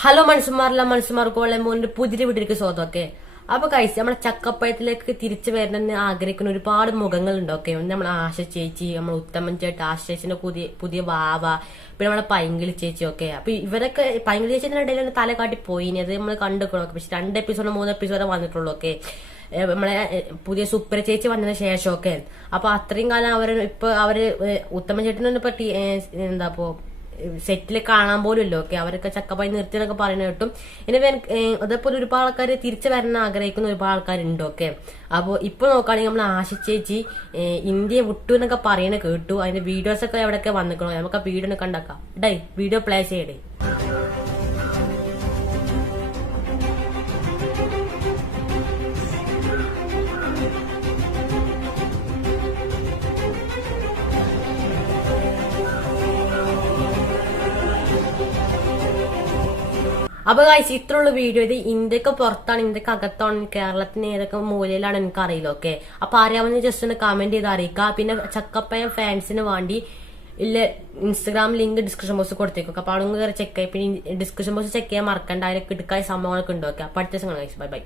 Hello മനസ്സുമാർക്കുള്ള മോന്റെ പുതിയ വീട്ടിലേക്ക് സ്വാഗതമൊക്കെ. അപ്പൊ കഴിച്ച് നമ്മളെ ചക്കപ്പഴത്തിലേക്ക് തിരിച്ചു വരണമെന്ന് ആഗ്രഹിക്കുന്ന ഒരുപാട് മുഖങ്ങളുണ്ട്. ഓക്കെ, നമ്മളെ ആശ ചേച്ചി, നമ്മളെ ഉത്തമൻ ചേട്ടൻ, ആശ ചേച്ചിന്റെ പുതിയ വാവ, പിന്നെ നമ്മളെ പൈങ്കിളി ചേച്ചി. ഒക്കെ അപ്പൊ ഇവരൊക്കെ പൈങ്കിളി ചേച്ചിന്റെ ഇടയിൽ തല കാട്ടി പോയിനി, അത് നമ്മൾ കണ്ടുക്കണം. പക്ഷെ 2 എപ്പിസോഡ് 3 എപ്പിസോഡ് വന്നിട്ടുള്ളൂ. ഒക്കെ നമ്മളെ പുതിയ സൂപ്പർ ചേച്ചി വന്നതിന് ശേഷമൊക്കെ അപ്പൊ അത്രയും കാലം അവര് ഉത്തമൻ ചേട്ടനൊന്നും ഇപ്പൊ എന്താ സെറ്റില് കാണാൻ പോലും ഇല്ലോ. ഓക്കെ, അവരൊക്കെ ചക്കപ്പായി നിർത്തി എന്നൊക്കെ പറയുന്ന കേട്ടും. ഇനി അതേപോലെ ഒരുപാട് ആൾക്കാർ തിരിച്ചു വരാൻ ആഗ്രഹിക്കുന്ന ഒരുപാട് ആൾക്കാരുണ്ട്. ഓക്കെ, അപ്പൊ ഇപ്പൊ നോക്കുകയാണെങ്കിൽ നമ്മൾ ആശിച്ചേച്ചി ഇന്ത്യ വിട്ടു എന്നൊക്കെ പറയണ കേട്ടു. അതിന്റെ വീഡിയോസ് ഒക്കെ എവിടെയൊക്കെ വന്നിക്കണോ, നമുക്ക് ആ വീഡിയോ കണ്ടാക്കാം. വീഡിയോ പ്ലേ ചെയ്യടേ. അപ്പൊ കാഴ്ച ഇത്രയുള്ള വീഡിയോ. ഇത് ഇന്ത്യക്ക് പുറത്താണ്, ഇന്ത്യക്ക് അകത്താണ്, കേരളത്തിന് ഏതൊക്കെ മൂലയിലാണ് എനിക്ക് അറിയില്ല. ഓക്കെ, അപ്പൊ അറിയാവുന്ന ജസ്റ്റ് ഒന്ന് കമന്റ് ചെയ്ത് അറിയിക്കുക. പിന്നെ ചക്കപ്പയം ഫാൻസിന് വേണ്ടി ഇല്ല ഇൻസ്റ്റാഗ്രാം ലിങ്ക് ഡിസ്ക്രിപ്ഷൻ ബോക്സ് കൊടുത്തേക്കും. അപ്പൊ അവിടെ കയറി ചെക്ക് ചെയ്യാം. പിന്നെ ഡിസ്ക്രിപ്ഷൻ ബോക്സ് ചെക്ക് ചെയ്യാൻ മറക്കണ്ട, അതിലൊക്കെ ഇടുക്കായ സംഭവങ്ങളൊക്കെ ഉണ്ടോ. ഓക്കെ, അപ്പൊ അടുത്ത ദിവസം കാണാം. ബൈ.